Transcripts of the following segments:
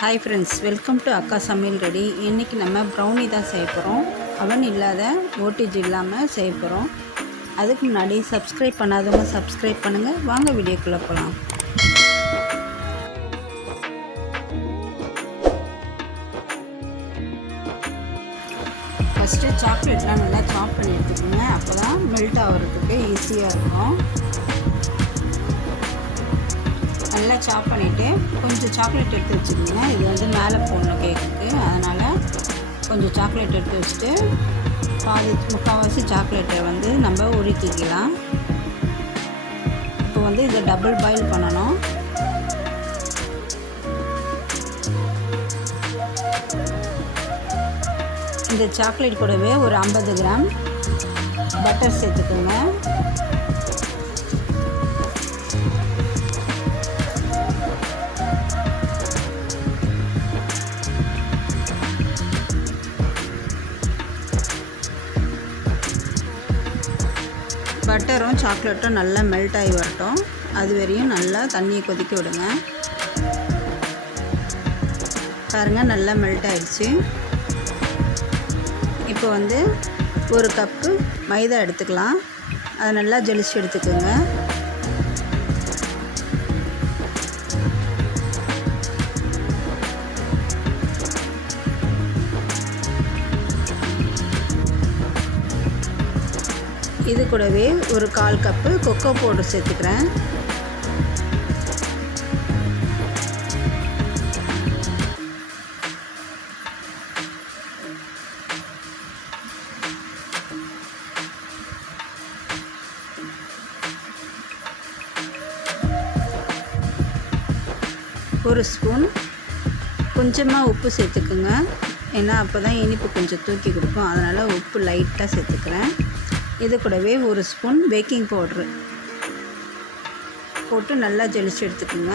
Hi friends, welcome to அக்கா சமையல் ready. இன்றைக்கி நம்ம ப்ரௌனி தான் செய்ய போகிறோம். அவன் இல்லாத ஓடிஜி இல்லாமல் செய்ய போகிறோம். அதுக்கு முன்னாடி சப்ஸ்கிரைப் பண்ணாதவங்க சப்ஸ்கிரைப் பண்ணுங்கள். வாங்க வீடியோக்குள்ளே போகலாம். ஃபஸ்ட்டு சாக்லேட்லாம் நல்லா சாப் பண்ணி எடுத்துக்கோங்க. அப்போ தான் மெல்ட் ஆகிறதுக்கு ஈஸியாக இருக்கும். நல்லா சாப் பண்ணிவிட்டு கொஞ்சம் சாக்லேட் எடுத்து வச்சுக்கோங்க. இது வந்து மேலே போடணும் கேக்குக்கு, அதனால் கொஞ்சம் சாக்லேட் எடுத்து வச்சுட்டு முக்கால்வாசி சாக்லேட்டை வந்து நம்ம உருக்கிக்கலாம். இப்போ வந்து இதை டபுள் பாயில் பண்ணணும். இந்த சாக்லேட் கூடவே ஒரு 50 கிராம் பட்டர் சேர்த்துக்கோங்க. பட்டரும் சாக்லேட்டும் நல்லா மெல்ட் ஆகி வரட்டும். அது வரையும் நல்லா தண்ணியை கொதிக்க விடுங்க. பாருங்கள், நல்லா மெல்ட் ஆகிடுச்சு. இப்போ வந்து ஒரு கப்பு மைதா எடுத்துக்கலாம். அதை நல்லா ஜலிச்சு எடுத்துக்கோங்க. இது கூடவே ஒரு 1/4 கப்பு கொக்கோ பவுடர் சேர்த்துக்கிறேன். ஒரு ஸ்பூன் கொஞ்சமாக உப்பு சேர்த்துக்குங்க. ஏன்னா அப்போ தான் இனிப்பு கொஞ்சம் தூக்கி கொடுக்கும். அதனால் உப்பு லைட்டாக சேர்த்துக்கிறேன். இது கூடவே ஒரு ஸ்பூன் பேக்கிங் பவுட்ரு போட்டு நல்லா ஜலிச்சு எடுத்துக்கோங்க.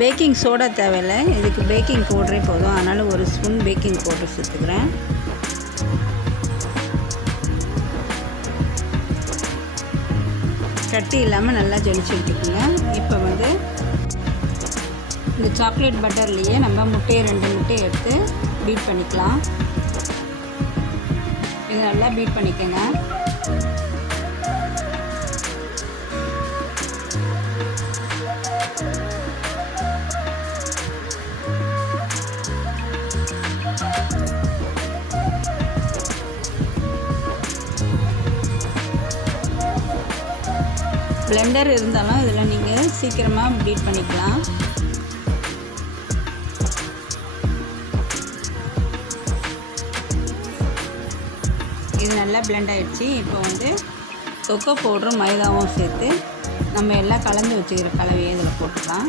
பேக்கிங் சோடா தேவையில்லை, இதுக்கு பேக்கிங் பவுடரே போதும். அதனால் ஒரு ஸ்பூன் பேக்கிங் பவுடர் சேர்த்துக்கிறேன். கட்டி இல்லாமல் நல்லா ஜலிச்சு எடுத்துக்கோங்க. இப்போ வந்து இந்த சாக்லேட் பட்டர்லேயே நம்ம 2 முட்டையை எடுத்து பீட் பண்ணிக்கலாம். இது நல்லா பீட் பண்ணிக்கோங்க. பிளெண்டர் இருந்தாலும் இதில் நீங்கள் சீக்கிரமாக பீட் பண்ணிக்கலாம். இது நல்லா பிளெண்ட் ஆகிடுச்சு. இப்போ வந்து கொக்கோ பவுடரும் மைதாவும் சேர்த்து நம்ம எல்லாம் கலந்து வச்சுக்கிற கலவையை இதில் போட்டுக்கலாம்.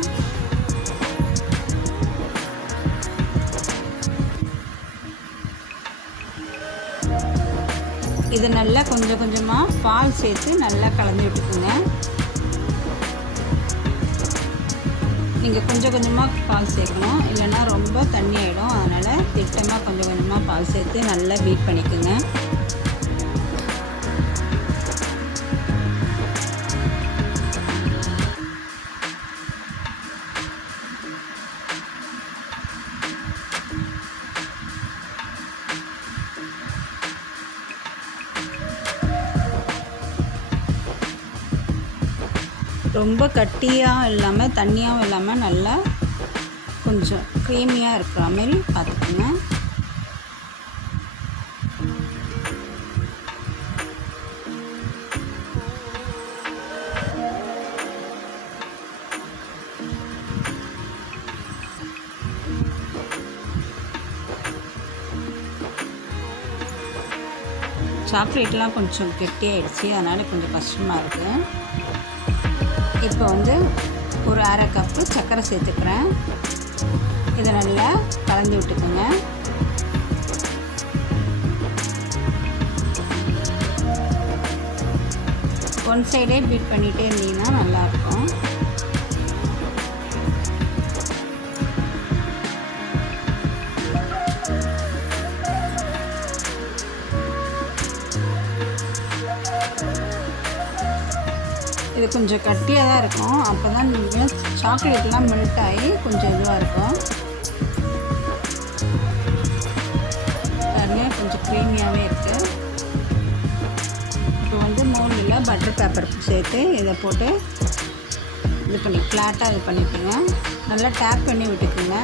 இது நல்லா கொஞ்சம் கொஞ்சமாக பால் சேர்த்து நல்லா கலந்து விட்டுக்குங்க. நீங்கள் கொஞ்சம் கொஞ்சமாக பால் சேர்க்கணும், இல்லைன்னா ரொம்ப தண்ணி ஆகிடும். அதனால் திட்டமாக கொஞ்சம் கொஞ்சமாக பால் சேர்த்து நல்லா பீட் பண்ணிக்கோங்க. ரொம்ப கட்டியாக இல்லாமல் தண்ணியாகவும் இல்லாமல் நல்லா கொஞ்சம் க்ரீமியாக இருக்கிற மாதிரி பார்த்துக்கோங்க. சாக்லேட்லாம் கொஞ்சம் கெட்டியாகிடுச்சு, அதனால் கொஞ்சம் கஷ்டமாக இருக்குது. இப்போ வந்து ஒரு 1/2 கப்பு சர்க்கரை சேர்த்துக்கிறேன். இதை நல்லா கலந்து விட்டுக்கோங்க. ஒன் சைடே பீட் பண்ணிகிட்டே இருந்தீங்கன்னா நல்லாயிருக்கும். கொஞ்சம் கட்டியாக தான் இருக்கும். அப்போ தான் நீங்கள் சாக்லேட்லாம் மெல்ட் ஆகி கொஞ்சம் இதுவாக இருக்கும். பாருங்க கொஞ்சம் க்ரீமியாகவே இருக்குது. இப்போ வந்து மோல்டில் பட்டர் பேப்பர் சேர்த்து இதை போட்டு இது பண்ணி ஃப்ளாட்டாக இது பண்ணிக்கோங்க. நல்லா டேப் பண்ணி விட்டுக்குங்க.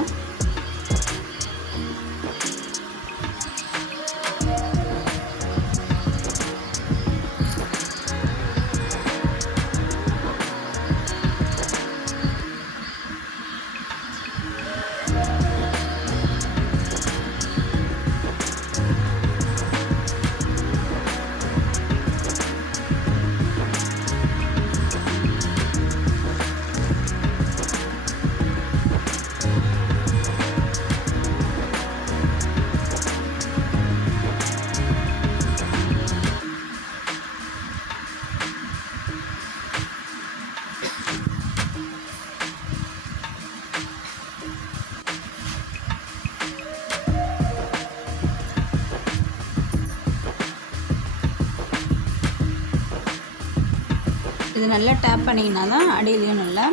இது நல்லா டேப் பண்ணிங்கன்னா தான் அடியிலையும் நல்லா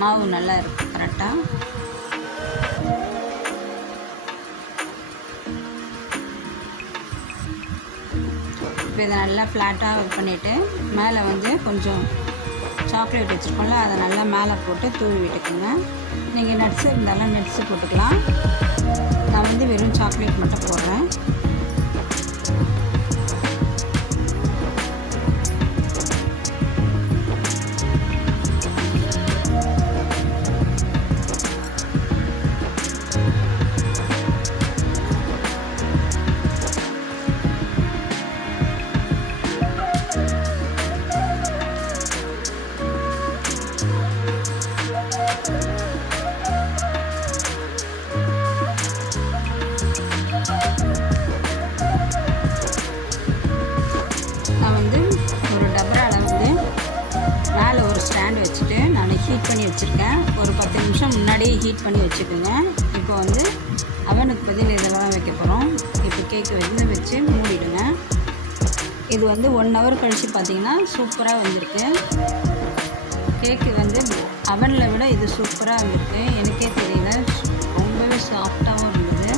மாவு நல்லா இருக்கும் கரெக்டாக. இப்போ இதை நல்லா ஃப்ளாட்டாக பண்ணிவிட்டு மேலே வந்து கொஞ்சம் சாக்லேட் வச்சுருக்கோம்ல அதை நல்லா மேலே போட்டு தூவி விட்டுக்குங்க. நீங்கள் நட்ஸு இருந்தாலும் நட்ஸு போட்டுக்கலாம். நான் வந்து வெறும் சாக்லேட் மட்டும் போடுறேன். ஹீட் பண்ணி வச்சுருக்கேன். ஒரு 10 நிமிஷம் முன்னாடியே ஹீட் பண்ணி வச்சுக்கோங்க. இப்போ வந்து அவனுக்கு பதில் இதெல்லாம் வைக்க போகிறோம். இப்போ கேக்கு வச்சு மூடிடுங்க. இது வந்து 1 ஹவர் கழித்து பார்த்திங்கன்னா சூப்பராக வந்திருக்கு. கேக்கு வந்து அவனில் விட இது சூப்பராக வந்திருக்கு. எனக்கே தெரியல, ரொம்பவே சாஃப்டாகவும் இருந்தது.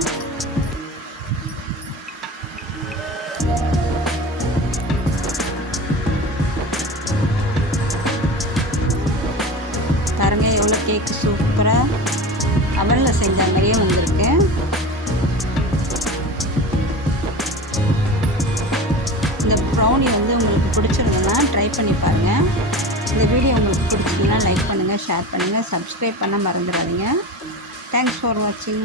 பாருங்க எவ்வளோ கேக்கு சூப்பராக அவனில் செஞ்ச மாதிரியே வந்திருக்கு. இந்த ப்ரௌனி வந்து உங்களுக்கு பிடிச்சிருந்ததுன்னா ட்ரை பண்ணி பாருங்கள். இந்த வீடியோ உங்களுக்கு பிடிச்சிருந்தா லைக் பண்ணுங்கள், ஷேர் பண்ணுங்கள், சப்ஸ்கிரைப் பண்ண மறந்துடாதீங்க. தேங்க்ஸ் ஃபார் வாட்சிங்.